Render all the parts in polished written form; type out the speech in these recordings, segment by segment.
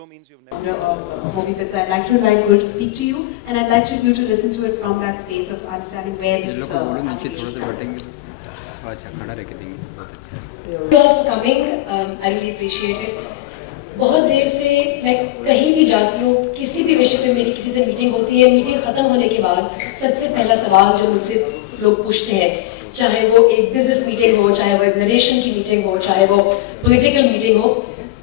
zero means you've never... of MobiFit. So I'd like to invite Gul to speak to you, and I'd like you to listen to it from that space of understanding where this application is coming. Thank you all for coming. I really appreciate it. बहुत देर से मैं कहीं भी जाती हूँ, किसी भी विषय पे मेरी किसी से मीटिंग होती है, मीटिंग खत्म होने के बाद सबसे पहला सवाल जो मुझसे लोग पूछते हैं, चाहे वो एक बिजनेस मीटिंग हो, चाहे वो एक नरेशन की मीटिंग हो, चाहे वो पॉलिटिकल मीटिंग हो,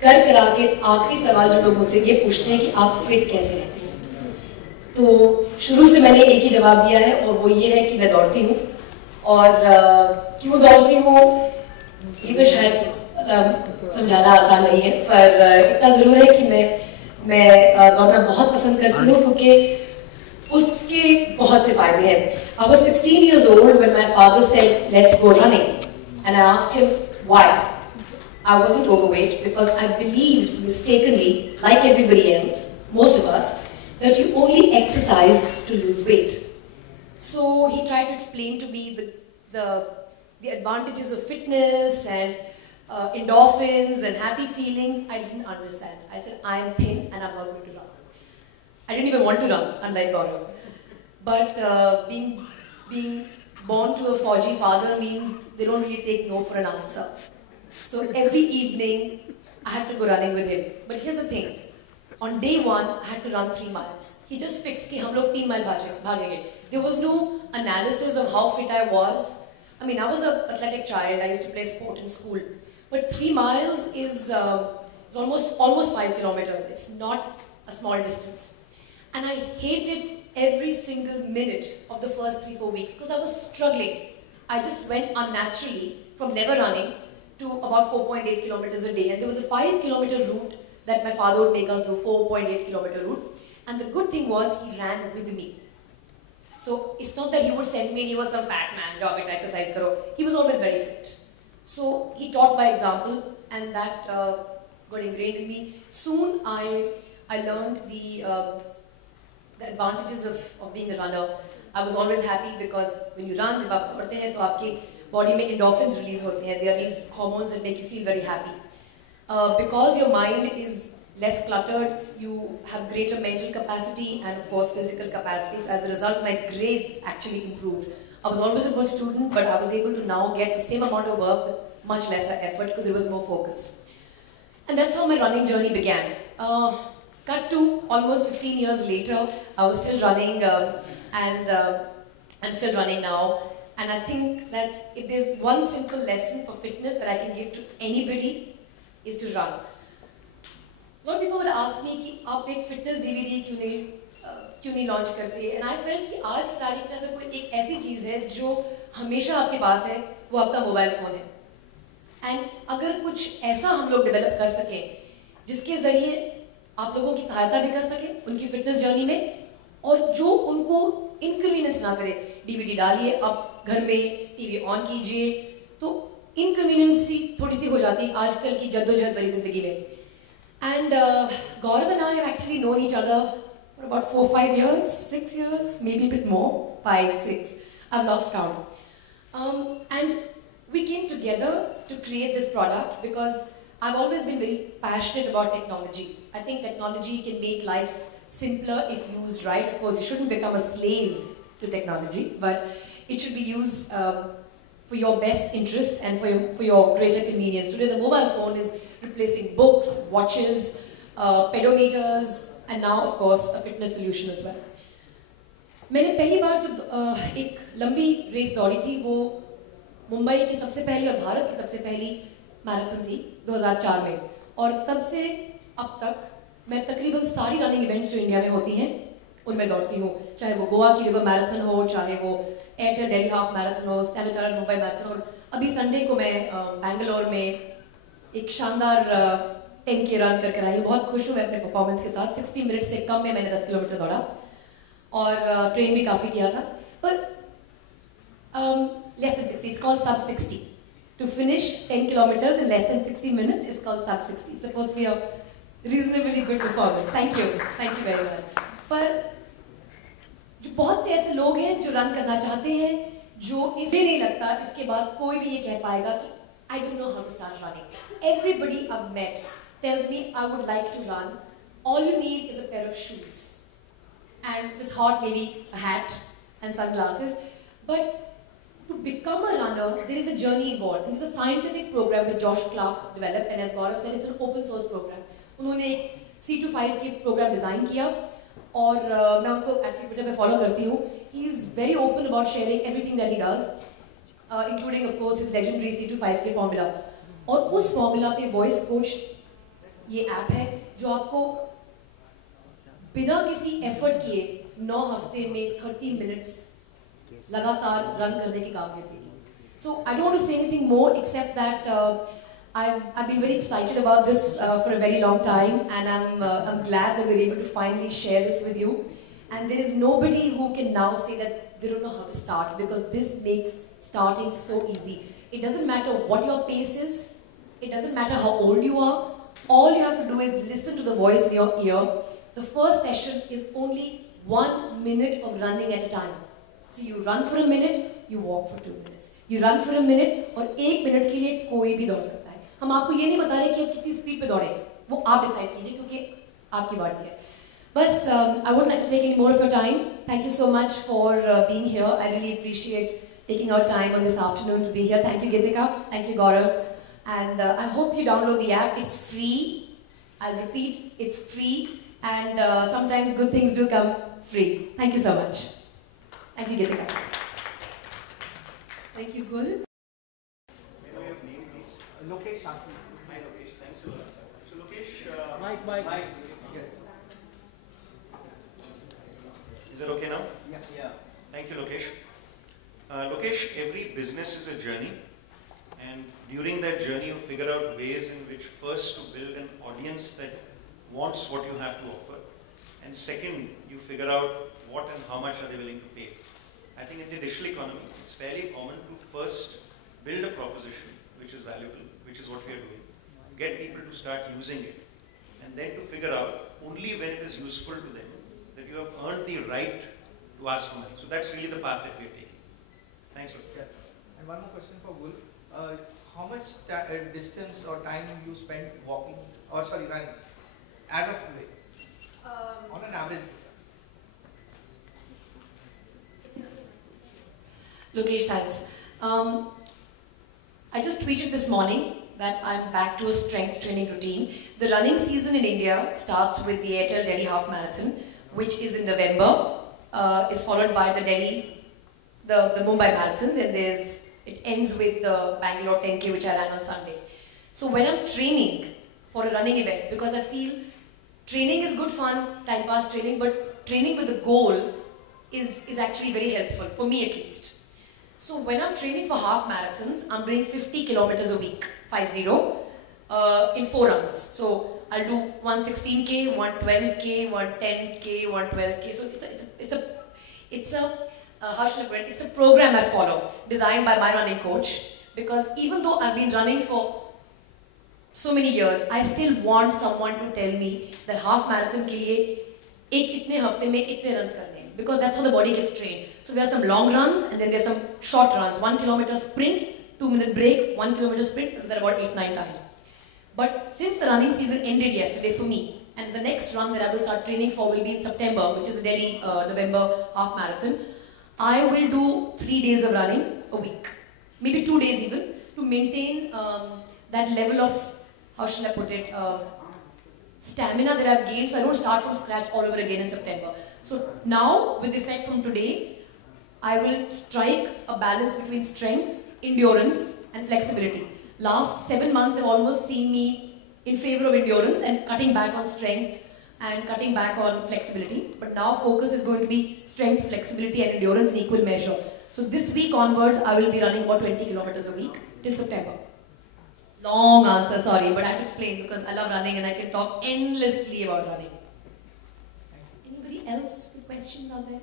कर करा के आखिरी सवाल जो लोग मुझसे ये पूछते हैं कि आप फिट कैसे रहते हैं। तो शुरू से मैंने एक ही जवाब दिया है और वो ये है कि मैं दौड़ती हूँ। और क्यों दौड़ती हूँ ये तो शायद समझाना आसान नहीं है, पर इतना ज़रूर है कि मैं दौड़ना बहुत पसंद करती हूँ क्योंकि उसके बहुत से फायदे हैं। I was 16 years old when my father said, "Let's go running," and I asked him why. I wasn't overweight because I believed mistakenly, like everybody else, most of us, that you only exercise to lose weight. So he tried to explain to me the advantages of fitness and endorphins and happy feelings. I didn't understand. I said, I am thin and I'm not going to run. I didn't even want to run, unlike Gaurav. But being born to a Fauji father means they don't really take no for an answer. So every evening, I had to go running with him. But here's the thing. On day one, I had to run 3 miles. He just fixed कि हम लोग 3 mile भागेंगे. There was no analysis of how fit I was. I mean, I was an athletic child. I used to play sport in school. But 3 miles is almost 5 kilometers. It's not a small distance. And I hated every single minute of the first 3-4 weeks because I was struggling. I just went unnaturally from never running to about 4.8 kilometers a day. And there was a 5-kilometer route that my father would make us do, 4.8 kilometer route. And the good thing was he ran with me. So it's not that he would send me and he was some fat man, job it, exercise karo. He was always very fit. So he taught by example, and that got ingrained in me. Soon I learned the advantages of being a runner. I was always happy because when you run, जब आप दौड़ते हैं तो आपकी body में endorphins release होते हैं. There are these hormones that make you feel very happy. Because your mind is less cluttered, you have greater mental capacity and of course physical capacity. So as a result, my grades actually improved. I was always a good student, but I was able to now get the same amount of work with much lesser effort because it was more focused. And that's how my running journey began. Cut to almost 15 years later, I was still running and I'm still running now. And I think that if there's one simple lesson for fitness that I can give to anybody is to run. A lot of people would ask me कि आप एक fitness DVD क्यों नहीं launch करते, and I felt कि आज की तारीख में अगर कोई एक ऐसी चीज़ है जो हमेशा आपके पास है वो आपका मोबाइल फ़ोन है. एंड अगर कुछ ऐसा हम लोग डेवलप कर सकें जिसके ज़रिए आप लोगों की सहायता भी कर सकें उनकी फिटनेस जर्नी में, और जो उनको इनकन्वीनियंस ना करे, DVD डालिए, आप घर में TV ऑन कीजिए, तो इनकन्वीनियंस थोड़ी सी हो जाती है आजकल की जद्दोजहद भरी ज़िंदगी में. And Gaurav and I have actually known each other for about 4-5 years, 6 years, maybe a bit more, 5, 6. I've lost count. And we came together to create this product because I've always been very passionate about technology. I think technology can make life simpler if used right. Of course, you shouldn't become a slave to technology, but it should be used for your best interest and for your greater convenience. Today, the mobile phone is replacing books, watches, pedometers, and now, of course, a fitness solution as well. मैंने पहली बार जब एक लंबी race दौड़ी थी, वो मुंबई की सबसे पहली और भारत की सबसे पहली मैराथन थी 2004 में, और तब से अब तक मैं तकरीबन सारी रनिंग इवेंट्स जो इंडिया में होती हैं उनमें दौड़ती हूँ. चाहे वो गोवा की रिवर मैराथन हो, चाहे वो एयरटेल दिल्ली हाफ मैराथन हो, स्टैंडर्ड चार्टर्ड मुंबई मैराथन, और अभी संडे को मैं बैंगलोर में एक शानदार 10K रन करके आई हूँ. बहुत खुश हूँ मैं अपने परफॉर्मेंस के साथ. 60 मिनट से कम में मैंने 10 किलोमीटर दौड़ा और ट्रेन भी काफ़ी किया था, पर less than 60. It's called sub 60. To finish 10 kilometers in less than 60 minutes is called sub 60. It's supposed to be a reasonably good performance. Thank you very much. पर जो बहुत से ऐसे लोग हैं जो रन करना चाहते हैं, जो इसे नहीं लगता इसके बाद कोई भी ये कह पाएगा कि I don't know how to start running. Everybody I've met tells me I would like to run, all you need is a pair of shoes. And if it's hot, maybe a hat and sunglasses. But to become a runner, there is a journey involved. And there's a scientific program that Josh Clark developed, and as Gaurav said, it's an open source program. उन्होंने एक C25 के program design किया, और मैं उनको actually Twitter पे follow करती हूँ. He is very open about sharing everything that he does, including of course his legendary C25 के formula. और उस formula पे voice coach ये ऐप है जो आपको बिना किसी effort किए 9 हफ्ते में 30 minutes लगातार रन करने की काबिलियत देगी. So I don't want to say anything more except that I've been very excited about this for a very long time, and I'm glad that we're able to finally share this with you. And there is nobody who can now say that they don't know how to start, because this makes starting so easy. It doesn't matter what your pace is, it doesn't matter how old you are. All you have to do is listen to the voice in your ear. The first session is only 1 minute of running at a time. So you run for a minute, you walk for 2 minutes. You run for a minute, और 1 minute के लिए कोई भी दौड़ सकता है. हम आपको ये नहीं बता रहे कि आप कितनी स्पीड पे दौड़ें, वो आप डिसाइड कीजिए, क्योंकि आपकी बारी है. बस I wouldn't like to take any more of your time. Thank you so much for being here. I really appreciate taking our time on this afternoon to be here. Thank you, Gitika. Thank you, Gaurav. And I hope you download the app. It's free. I'll repeat, it's free. And sometimes good things do come free. Thank you so much. Thank you, Gitika. Thank you, Gul. May I know your name, please? Lokesh Shastri. Hi, Lokesh. Thanks a lot. So, Lokesh, Mike. Yes. Is it okay now? Yeah. Thank you, Lokesh. Lokesh, every business is a journey, and during that journey, you figure out ways in which first to build an audience that wants what you have to offer, and second, you figure out what and how much are they willing to pay. I think in the digital economy, it's fairly common to first build a proposition which is valuable, which is what we are doing, get people to start using it, and then to figure out only when it is useful to them that you have earned the right to ask for money. So that's really the path that we are taking. Thanks, Lokesh. Yeah. And one more question for Gul. How much distance or time you spend walking, or running, as of today, on an average? Lokesh, thanks. I just tweeted this morning that I'm back to a strength training routine. The running season in India starts with the Airtel Delhi Half Marathon, which is in November. It's followed by the Mumbai Marathon. Then it ends with the Bangalore 10K, which I ran on Sunday. So when I'm training for a running event, because I feel training is good fun, time pass training, but training with a goal is actually very helpful, for me at least. So when I'm training for half marathons, I'm doing 50 kilometers a week, 50, in 4 runs. So I'll do 116K, 112K, 110K, 112K. So it's a program I follow, designed by my running coach. Because even though I've been running for so many years, I still want someone to tell me that half marathon के लिए एक इतने हफ्ते में इतने runs करने हैं. Because that's how the body gets trained. So there are some long runs and then there's some short runs. 1 kilometer sprint, 2 minute break, 1 kilometer sprint, I do that about 8-9 times. But since the running season ended yesterday for me, and the next run that I will start training for will be in September, which is the Delhi November half marathon, I will do 3 days of running a week. Maybe 2 days even, to maintain that level of, how shall I put it, stamina that I've gained, so I don't start from scratch all over again in September. So now, with effect from today, I will strike a balance between strength, endurance, and flexibility. Last 7 months have almost seen me in favor of endurance and cutting back on strength and cutting back on flexibility. But now focus is going to be strength, flexibility, and endurance in equal measure. So this week onwards, I will be running about 20 kilometers a week till September. Long answer, sorry, but I have to explain because I love running and I can talk endlessly about running. Anybody else with questions out there?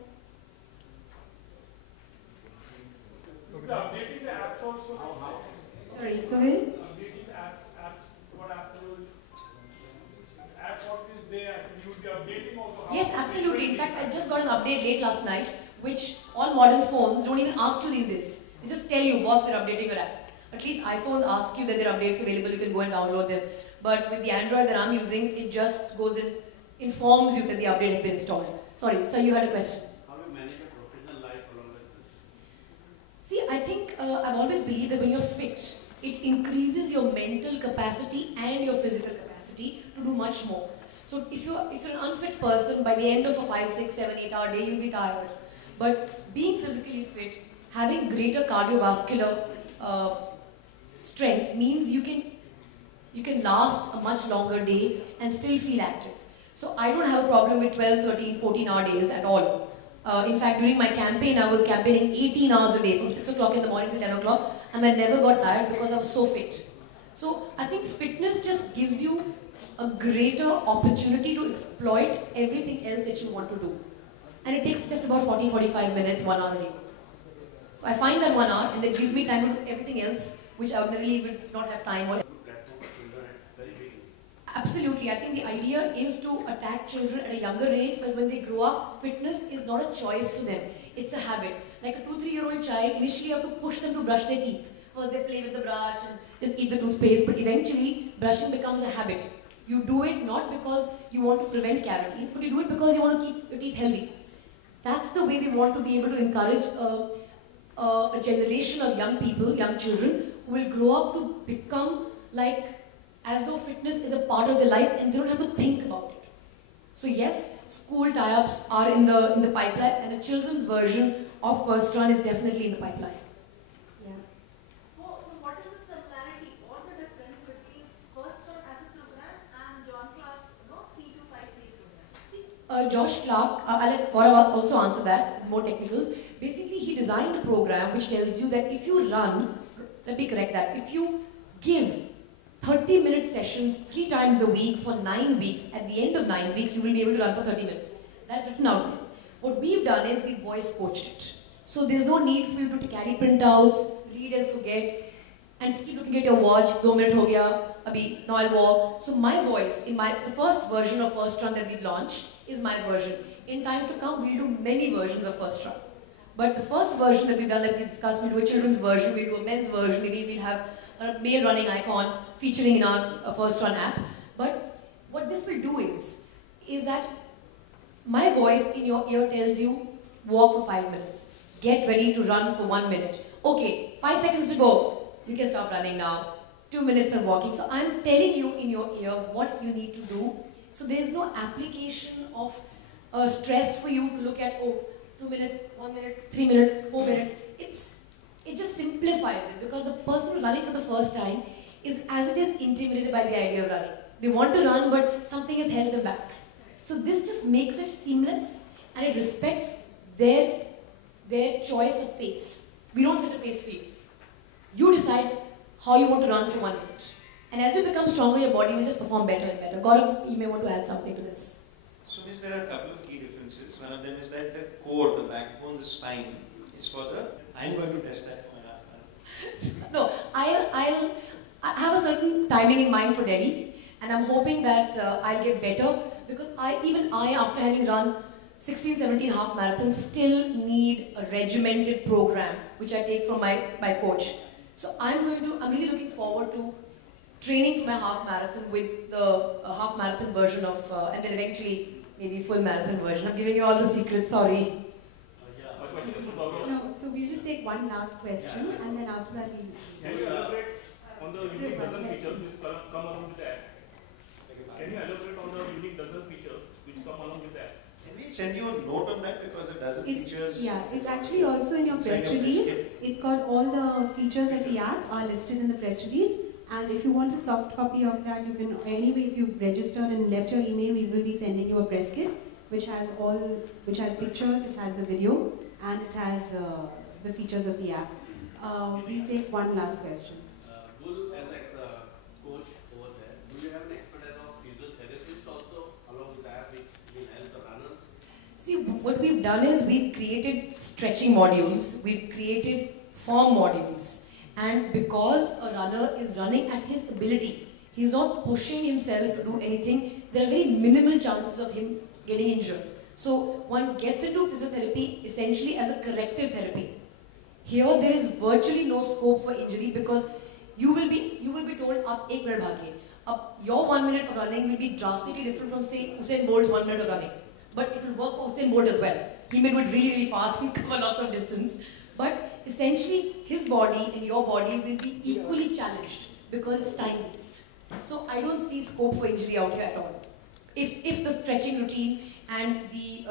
Updating the apps also. Sorry, Sohail? Updating the apps, what app will, app what is there, you would be updating also. Yes, absolutely. In fact, I just got an update late last night, which all modern phones don't even ask you these days. They just tell you, boss, we're updating your app. At least iPhones ask you that there are updates available, you can go and download them. But with the Android that I'm using, it just goes in informs you that the update has been installed. Sorry, sir, you had a question. How do you manage a professional life along with this? See, I think I've always believed that when you're fit, it increases your mental capacity and your physical capacity to do much more. So if you're an unfit person, by the end of a 5, 6, 7, 8 hour day, you'll be tired. But being physically fit, having greater cardiovascular strength means you can last a much longer day and still feel active. So I don't have a problem with 12, 13, 14 hour days at all. In fact, during my campaign, I was campaigning 18 hours a day from 6 o'clock in the morning to 10 o'clock, and I never got tired because I was so fit. So I think fitness just gives you a greater opportunity to exploit everything else that you want to do. And it takes just about 40-45 minutes, 1 hour a day. So I find that 1 hour, and that gives me time to do everything else, which I ordinarily would not have time or. Absolutely. I think the idea is to attack children at a younger age so that when they grow up, fitness is not a choice for them. It's a habit. Like a 2-3-year-old child, initially you have to push them to brush their teeth. First they play with the brush and just eat the toothpaste, but eventually brushing becomes a habit. You do it not because you want to prevent cavities, but you do it because you want to keep your teeth healthy. That's the way we want to be able to encourage a generation of young people, young children, who will grow up to become like as though fitness is a part of their life and they don't have to think about it. So yes, school tie-ups are in the pipeline, and a children's version of First Run is definitely in the pipeline. Yeah. So what is the similarity or the difference between First Run as a program and John Clark's C253 program? See, Josh Clark, I'll let Gaurav also answer that, more technicals. Basically, he designed a program which tells you that if you run, let me correct that, if you give 30-minute sessions 3 times a week for 9 weeks, at the end of 9 weeks, you will be able to run for 30 minutes. That's written out there. What we've done is we've voice coached it. So there's no need for you to carry printouts, read and forget, and keep looking at your watch, 2 minutes ho gaya, abhi, now I'll walk. So my voice, the first version of First Run that we've launched is my version. In time to come, we'll do many versions of First Run. But the first version that we've done, like we discussed, we'll do a children's version, we'll do a men's version, maybe we'll have a male running icon featuring in our First Run app. But what this will do is that my voice in your ear tells you, walk for 5 minutes, get ready to run for 1 minute. Okay, 5 seconds to go, you can stop running now. 2 minutes of walking. So I'm telling you in your ear what you need to do. So there's no application of stress for you to look at, 2 minutes, 1 minute, 3 minutes, 4 minutes. It just simplifies it, because the person who's running for the first time is as it is intimidated by the idea of running. They want to run, but something has held them back. So this just makes it seamless, and it respects their choice of pace. We don't set a pace for you. You decide how you want to run for 1 minute. And as you become stronger, your body will just perform better and better. Gaurav, you may want to add something to this. So Miss, there are a couple of key differences. One of them is that the core, the backbone, the spine is for the. I'm going to test that for an No, I have a certain timing in mind for Delhi, and I'm hoping that I'll get better, because even I, after having run 16, 17 half marathons, still need a regimented program, which I take from my coach. So I'm really looking forward to training for my half marathon with the half marathon version of, and then eventually maybe full marathon version. I'm giving you all the secrets, sorry. No, so we'll just take one last question, and then after that we'll. Can you elaborate on the unique dozen features which come along with that? Can you elaborate on the unique dozen features which come along with that? Can we send you a note on that, because the dozen features? Yeah, it's actually also in your press release. It's got all the features of the app are listed in the press release. And if you want a soft copy of that, you can, anyway, if you've registered and left your email, we will be sending you a press kit, which has pictures, it has the video, and it has the features of the app. We'll take one last question. Gul, as a coach over there, do you have an expertise of physiotherapists also along with that, which will help the runners? See, what we've done is we've created stretching modules, we've created form modules. And because a runner is running at his ability, he's not pushing himself to do anything, there are very minimal chances of him getting injured. So one gets into physiotherapy essentially as a corrective therapy. Here there is virtually no scope for injury, because you will be told, "Aap 1 minute bhagiye." Your 1 minute of running will be drastically different from, say, Usain Bolt's 1 minute of running. But it will work for Usain Bolt as well. He may do it really, really fast and cover lots of distance. But essentially, his body and your body will be equally challenged because it's time-based. So I don't see scope for injury out here at all. If the stretching routine and the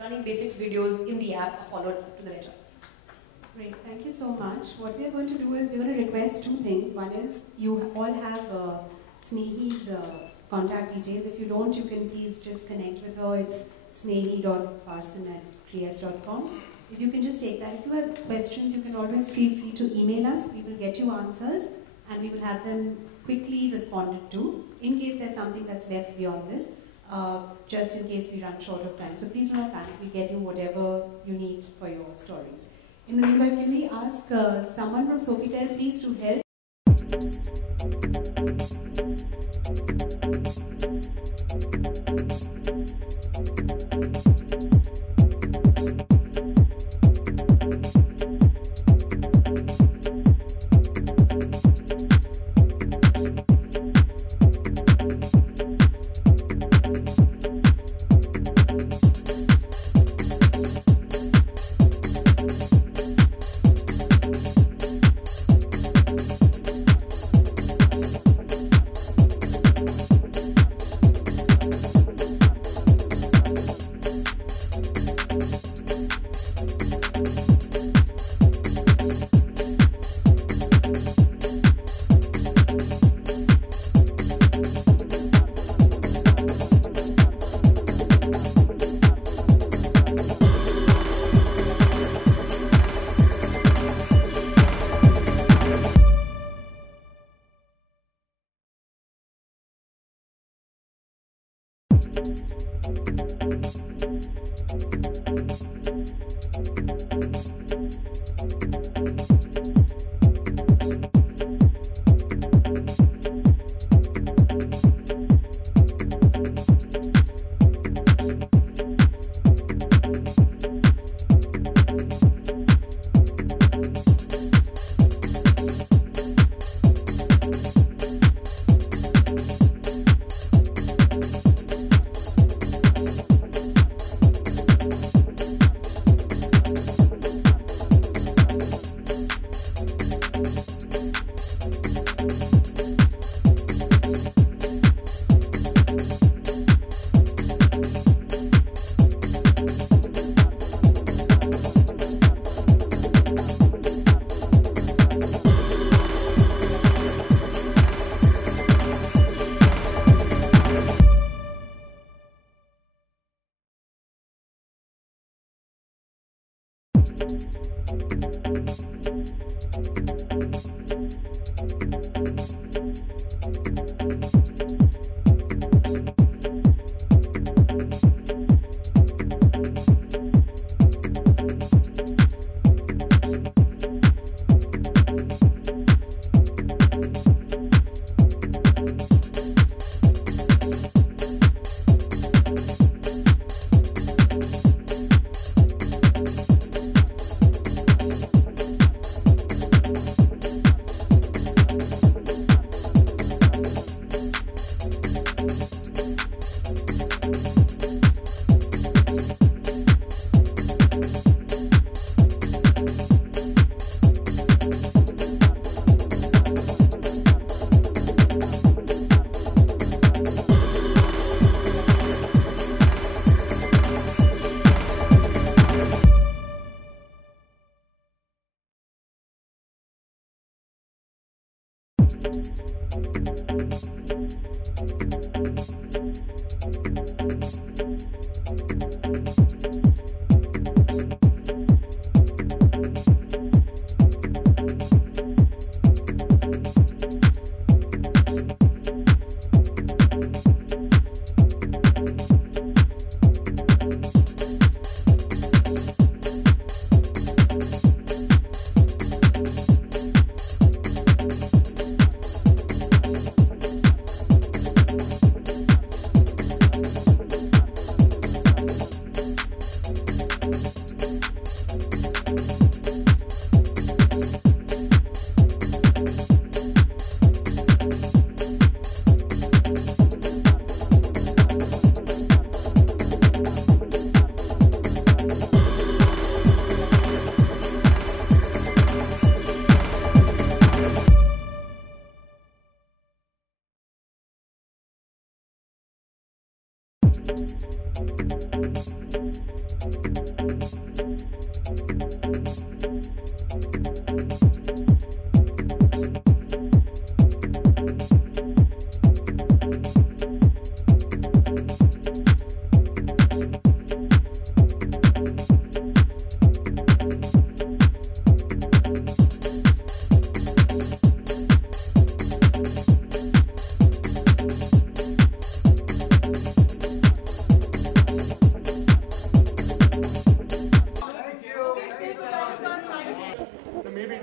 running basics videos in the app are followed to the letter. Great, thank you so much. What we are going to do is we're going to request two things. One is you all have Snehi's contact details. If you don't, you can please just connect with her. It's snehi.parson@creas.com. If you can just take that. If you have questions, you can always feel free to email us. We will get you answers and we will have them quickly responded to in case there's something that's left beyond this, just in case we run short of time. So please do not panic. We'll get you whatever you need for your stories. In the meanwhile, can we ask someone from Sofitel please to help?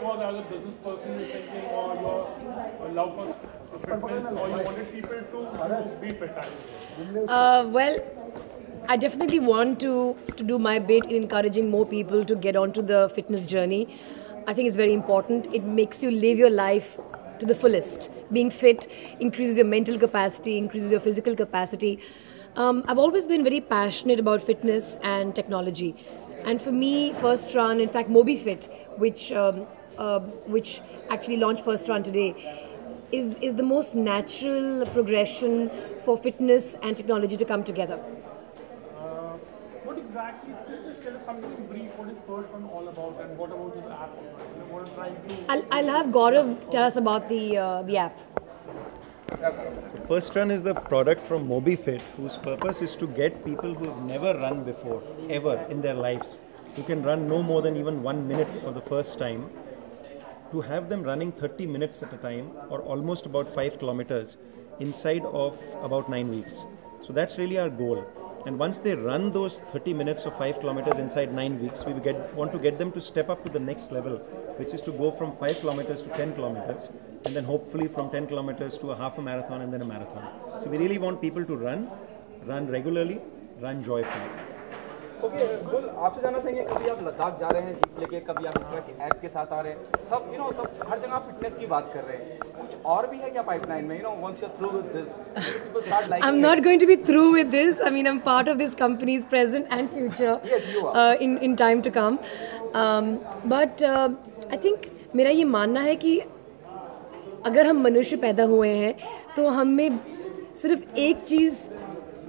was as a business person you're thinking, or your love for fitness, or you wanted people to be fit? Well, I definitely want to do my bit in encouraging more people to get onto the fitness journey. I think it's very important. It makes you live your life to the fullest. Being fit increases your mental capacity, increases your physical capacity. I've always been very passionate about fitness and technology. And for me, First Run, in fact, MobiFit, which actually launched First Run today, is the most natural progression for fitness and technology to come together. What exactly is this? Tell us something in brief. What is First Run all about, and what about this app? What are trying to? I'll have Gaurav tell us about the app. First Run is the product from MobiFit, whose purpose is to get people who have never run before, ever in their lives, who can run no more than even 1 minute for the first time, to have them running 30 minutes at a time, or almost about 5 kilometers, inside of about 9 weeks. So that's really our goal. And once they run those 30 minutes or 5 kilometers inside 9 weeks, we want to get them to step up to the next level, which is to go from 5 kilometers to 10 kilometers, and then hopefully from 10 kilometers to a half a marathon and then a marathon. So we really want people to run regularly, run joyfully. Okay गुल आपसे जानना चाहेंगे कभी आप लद्दाख जा रहे हैं jeep लेके कभी आप इस तरह के ऐप के साथ आ रहे हैं सब सब हर जगह फिटनेस की बात कर रहे हैं कुछ और भी है क्या पाइपलाइन में once you're through with this people start liking I'm not going to be through with this. I mean, I'm part of this company's present and future. Yes, you are. In time to come. But I think मेरा ये मानना है कि अगर हम मनुष्य पैदा हुए हैं तो हमें सिर्फ एक चीज़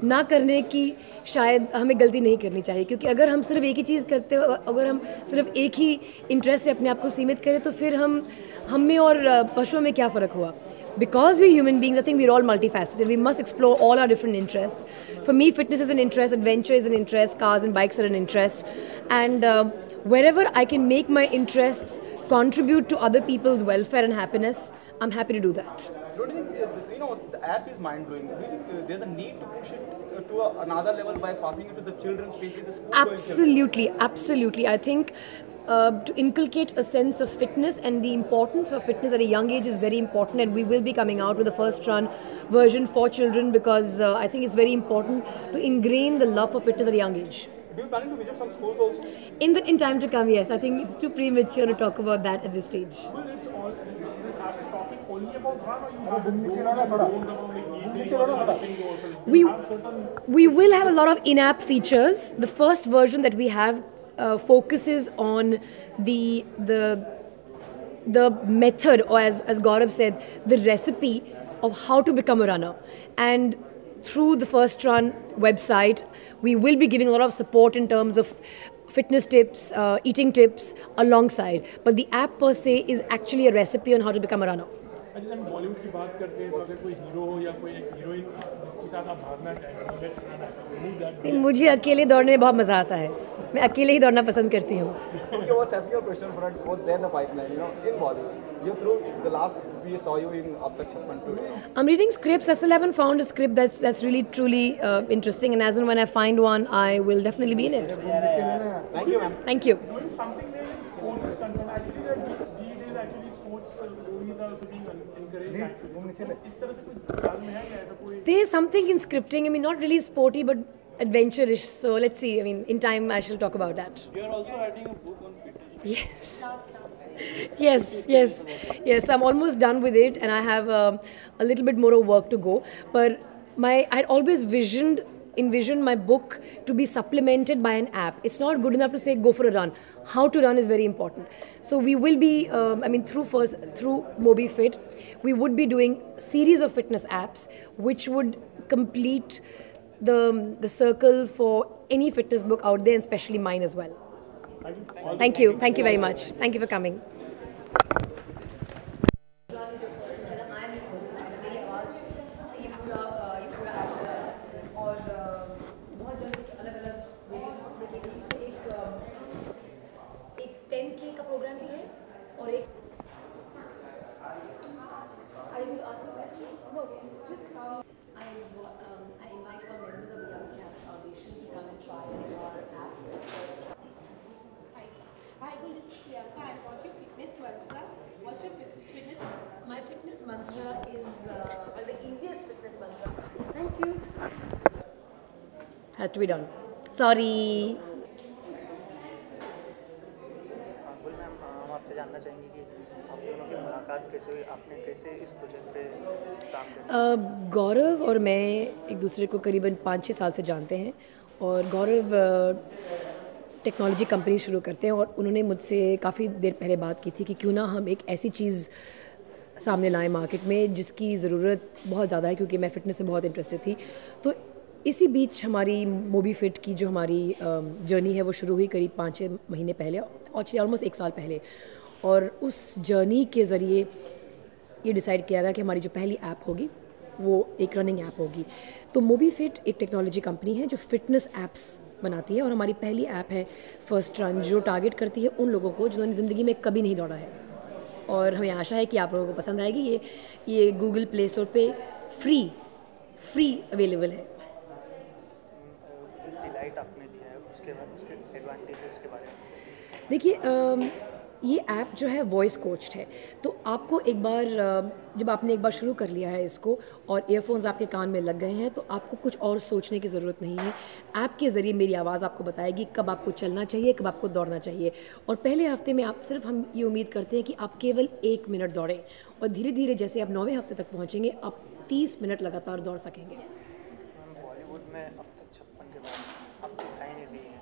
ना करने की शायद हमें गलती नहीं करनी चाहिए, क्योंकि अगर हम सिर्फ एक ही चीज़ करते हो, अगर हम सिर्फ एक ही इंटरेस्ट से अपने आप को सीमित करें तो फिर हम में और पशुओं में क्या फ़र्क हुआ. Because we're human beings, I think we're all multifaceted. We must explore all our different interests. For me, fitness is an interest, adventure is an interest, cars and bikes are an interest. And wherever I can make my interests contribute to other people's welfare and happiness, I'm happy to do that. Don't you think the app is mind-blowing? Do you think there's a need to push it to another level by passing it to the children, especially the school-going Absolutely. I think to inculcate a sense of fitness and the importance of fitness at a young age is very important, and we will be coming out with the First Run version for children because I think it's very important to ingrain the love for fitness at a young age. Do you plan to visit some schools also? In time to come, yes. I think it's too premature to talk about that at this stage. Well, it's all, this app is talking only about run, or you have drones about like gaming, we will have a lot of in-app features. The first version that we have focuses on the method, or as Gaurav said, the recipe of how to become a runner. And through the First Run website, we will be giving a lot of support in terms of fitness tips, eating tips alongside. But the app per se is actually a recipe on how to become a runner. हम बॉलीवुड की बात करते हैं तो अगर कोई hero हो या कोई एक हीरोइन जिसके साथ आप भागना चाहें, लेट्स रन, मुझे अकेले दौड़ने में बहुत मज़ा आता है. मैं अकेले ही दौड़ना पसंद करती हूँ. Okay, what's happening? Your question front was there in the pipeline, in Bollywood. You're through the last we saw you in Ab Tak Chappan too. I'm reading scripts. I still haven't found a script that's really truly interesting, and as and when I find one, I will definitely be in it. Thank you, ma'am. Thank you. doing something there in sports is concerned. Actually, these days actually sports movies are also being encouraged. Actually, इस तरह से कोई ख्याल में है या ऐसा कोई? There's something in scripting. I mean, not really sporty, but adventurous. So let's see. I mean, in time, I shall talk about that. You are also writing a book on fitness. Yes. I'm almost done with it, and I have a little bit more of work to go. But I'd always envisioned my book to be supplemented by an app. It's not good enough to say go for a run. How to run is very important. So we will be, through MobiFit, we would be doing series of fitness apps which would complete the circle for any fitness book out there, and especially mine as well. Thank you very much. Thank you for coming. Hi, this is Priyanka. I got your fitness one. My fitness mantra is the easiest fitness mantra. Thank you. Had to be done. Sorry. गुल ma'am, हम आपसे जानना चाहेंगे कि आप दोनों की मुलाकात कैसे हुई, आपने कैसे इस प्रोजेक्ट पे काम किया? गौरव और मैं एक दूसरे को करीबन 5-6 साल से जानते हैं और गौरव टेक्नोलॉजी कंपनी शुरू करते हैं और उन्होंने मुझसे काफ़ी देर पहले बात की थी कि क्यों ना हम एक ऐसी चीज़ सामने लाएं मार्केट में जिसकी ज़रूरत बहुत ज़्यादा है, क्योंकि मैं फ़िटनेस में बहुत इंटरेस्टेड थी। तो इसी बीच हमारी मोबी फिट की जो हमारी जर्नी है वो शुरू हुई करीब 5-6 महीने पहले, ऑलमोस्ट 1 साल पहले। और उस जर्नी के ज़रिए ये डिसाइड किया गया कि हमारी जो पहली ऐप होगी वो एक रनिंग ऐप होगी। तो मोबी फिट एक टेक्नोलॉजी कंपनी है जो फिटनेस ऐप्स बनाती है और हमारी पहली ऐप है फर्स्ट रन, जो टारगेट करती है उन लोगों को जिन्होंने ज़िंदगी में कभी नहीं दौड़ा है। और हमें आशा है कि आप लोगों को पसंद आएगी। ये गूगल प्ले स्टोर पे फ्री अवेलेबल है। जो डिलाइट आपने दिया है उसके बाद उसके एडवांटेजेस के बारे में देखिए, ये ऐप जो है वॉइस कोच्ड है। तो आपको एक बार जब आपने एक बार शुरू कर लिया है इसको और ईयरफोन्स आपके कान में लग गए हैं तो आपको कुछ और सोचने की ज़रूरत नहीं है। ऐप के ज़रिए मेरी आवाज़ आपको बताएगी कब आपको चलना चाहिए, कब आपको दौड़ना चाहिए। और पहले हफ्ते में आप सिर्फ हम ये उम्मीद करते हैं कि आप केवल 1 मिनट दौड़ें और धीरे धीरे जैसे आप 9वें हफ्ते तक पहुँचेंगे आप 30 मिनट लगातार दौड़ सकेंगे। बॉलीवुड में अब तक 56 के बाद आप दिखाई नहीं दी है।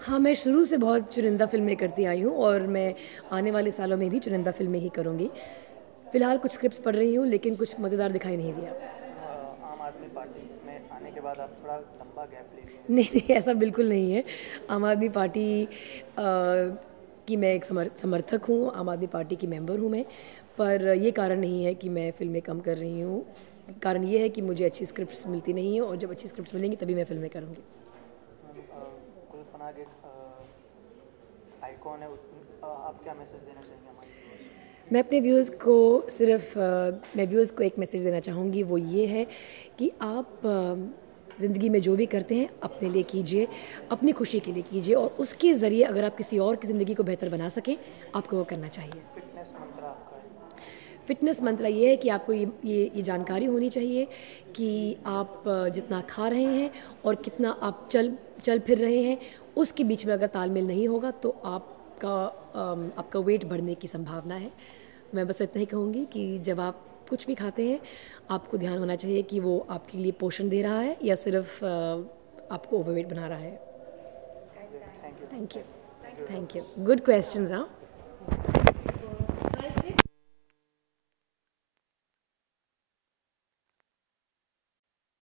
हाँ, मैं शुरू से बहुत चुनिंदा फिल्में करती आई हूँ और मैं आने वाले सालों में भी चुनिंदा फिल्में ही करूँगी। फ़िलहाल कुछ स्क्रिप्ट्स पढ़ रही हूँ लेकिन कुछ मज़ेदार दिखाई नहीं दिया। आम आदमी पार्टी में आने के बाद आप थोड़ा लंबा गैप ले लिए। नहीं, ऐसा बिल्कुल नहीं है। आम आदमी पार्टी की मैं एक समर्थक हूँ, आम आदमी पार्टी की मेंबर हूँ मैं, पर ये कारण नहीं है कि मैं फ़िल्में कम कर रही हूँ। कारण ये है कि मुझे अच्छी स्क्रिप्ट्स मिलती नहीं हैं और जब अच्छी स्क्रिप्ट्स मिलेंगी तभी मैं फ़िल्में करूँगी। कल्पना के आइकॉन है, आप क्या मैसेज देना चाहेंगे हमारे व्यूअर्स? मैं अपने व्यूअर्स को मैं व्यूअर्स को एक मैसेज देना चाहूँगी, वो ये है कि आप ज़िंदगी में जो भी करते हैं अपने लिए कीजिए, अपनी खुशी के लिए कीजिए और उसके ज़रिए अगर आप किसी और की ज़िंदगी को बेहतर बना सकें आपको वो करना चाहिए। फिटनेस मंत्र आपका है? फिटनेस मंत्र ये है कि आपको ये जानकारी होनी चाहिए कि आप जितना खा रहे हैं और कितना आप चल फिर रहे हैं उसके बीच में अगर तालमेल नहीं होगा तो आपका वेट बढ़ने की संभावना है। मैं बस इतना ही कहूँगी कि जब आप कुछ भी खाते हैं आपको ध्यान होना चाहिए कि वो आपके लिए पोषण दे रहा है या सिर्फ आपको ओवरवेट बना रहा है। Thank you. Good questions. हाँ।